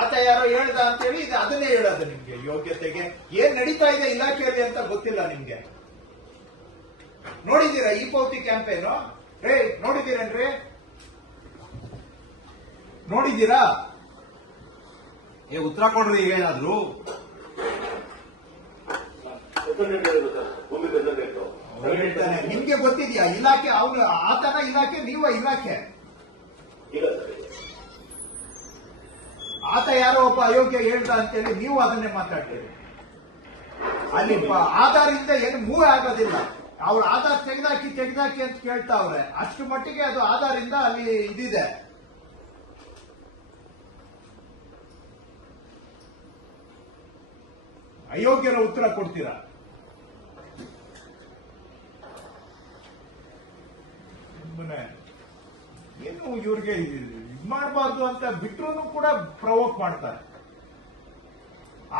ಆತ ಯಾರೋ ಹೇಳ್ದ ಅಂತೇಳಿ ಇದು ಅದನ್ನೇ ಹೇಳೋದು ನಿಮ್ಗೆ ಯೋಗ್ಯತೆಗೆ. ಏನ್ ನಡೀತಾ ಇದೆ ಇಲಾಖೆಯಲ್ಲಿ ಅಂತ ಗೊತ್ತಿಲ್ಲ ನಿಮ್ಗೆ. ನೋಡಿದ್ದೀರಾ ಈ ಪೌತಿ ಕ್ಯಾಂಪೇನ್? ರೇ ನೋಡಿದ್ದೀರೇನ್ರಿ? ನೋಡಿದ್ದೀರಾ? ಏ ಉತ್ತರ ಕೊಡ್ರಿ ಈಗ ಏನಾದ್ರು? ನಿಮ್ಗೆ ಗೊತ್ತಿದ್ಯಾ? ಇಲಾಖೆ ಅವನು ಆತನ ಇಲಾಖೆ ನೀವ ಇಲಾಖೆ. ಆತ ಯಾರೋ ಒಬ್ಬ ಅಯೋಗ್ಯ ಹೇಳ್ದ ಅಂತೇಳಿ ನೀವು ಅದನ್ನೇ ಮಾತಾಡ್ತೀರಿ. ಅಲ್ಲಿ ಆಧಾರಿಂದ ಏನು ಮೂವ್ ಆಗೋದಿಲ್ಲ. ಅವ್ರು ಆಧಾರ್ ತೆಗೆದಾಕಿ ತೆಗೆದಾಕಿ ಅಂತ ಕೇಳ್ತಾವ್ರೆ. ಅಷ್ಟು ಮಟ್ಟಿಗೆ ಅದು ಆಧಾರಿಂದ ಅಲ್ಲಿ ಇದಿದೆ. ಅಯೋಗ್ಯರ ಉತ್ತರ ಕೊಡ್ತೀರಾ? ಏನು ಇವ್ರಿಗೆ ಮಾಡಬಾರ್ದು ಅಂತ ಬಿಟ್ರು ಕೂಡ ಪ್ರವೋಕ್ ಮಾಡ್ತಾರೆ.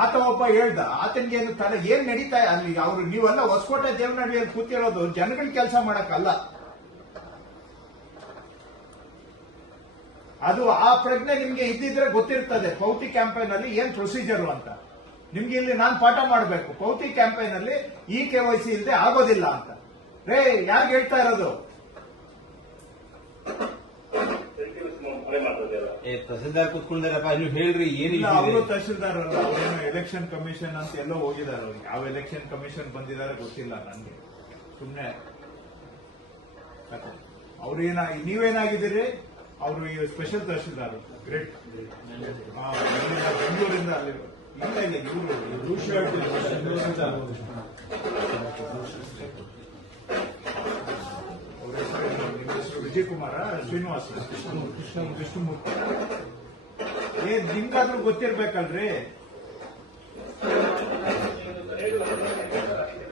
ಆತ ಒಬ್ಬ ಹೇಳ್ದ, ಆತನಿಗೆ ಏನು ತಲೆ ಏನ್ ನಡೀತಾ ಅಲ್ಲಿ ಅವ್ರು ನೀವೆಲ್ಲ ಹೊಸಕೋಟೆ ದೇವನಹಳ್ಳಿಯಲ್ಲಿ ಕೂತಿರೋದು, ಜನಗಳ ಕೆಲಸ ಮಾಡಕ್ಕಲ್ಲ. ಅದು ಆ ಪ್ರಜ್ಞೆ ನಿಮ್ಗೆ ಇದ್ದಿದ್ರೆ ಗೊತ್ತಿರ್ತದೆ, ಪೌತಿ ಕ್ಯಾಂಪೇನ್ ಅಲ್ಲಿ ಏನ್ ಪ್ರೊಸೀಜರ್ ಅಂತ. ನಿಮ್ಗೆ ಇಲ್ಲಿ ನಾನು ಪಾಠ ಮಾಡಬೇಕು, ಪೌತಿ ಕ್ಯಾಂಪೇನ್ ಅಲ್ಲಿ ಈ ಕೆ ವೈ ಸಿ ಇಲ್ಲದೆ ಆಗೋದಿಲ್ಲ ಅಂತ. ರೇ, ಯಾರ್ಗೆ ಹೇಳ್ತಾ ಇರೋದು? ತಹಸೀಲ್ದಾರ್ ಕುತ್ಕೊಂಡಿದಾರಪ್ಪ ನೀವು ಹೇಳ್ರಿ ಏನ್ ಇಲ್ಲ ಅವರು ತಹಸೀಲ್ದಾರ್ ತಹಶೀಲ್ದಾರ್ ಅಲ್ಲ ಏನು ಎಲೆಕ್ಷನ್ ಕಮಿಷನ್ ಅಂತ ಎಲ್ಲೋ ಹೋಗಿದ್ದಾರೆ ಅವ್ರಿಗೆ ಯಾವ ಎಲೆಕ್ಷನ್ ಕಮಿಷನ್ ಬಂದಿದ್ದಾರೆ ಗೊತ್ತಿಲ್ಲ ನನ್ಗೆ. ಅವ್ರು ಏನ ನೀವೇನಾಗಿದ್ದೀರಿ? ಅವರು ಈ ಸ್ಪೆಷಲ್ ತಹಸೀಲ್ದಾರ್. ಗ್ರೇಟ್ ಬೆಂಗಳೂರಿಂದ ಅಲ್ಲಿ ಇಲ್ಲ ಇಲ್ಲ ಇವರು ವಿಜಯ್ ಕುಮಾರ ಶ್ರೀನಿವಾಸ. ಕೃಷ್ಣ ವಿಷ್ಣುಮೂರ್ತಿ ಏ ನಿಮ್ಗಾದ್ರೂ ಗೊತ್ತಿರ್ಬೇಕಲ್ರಿ?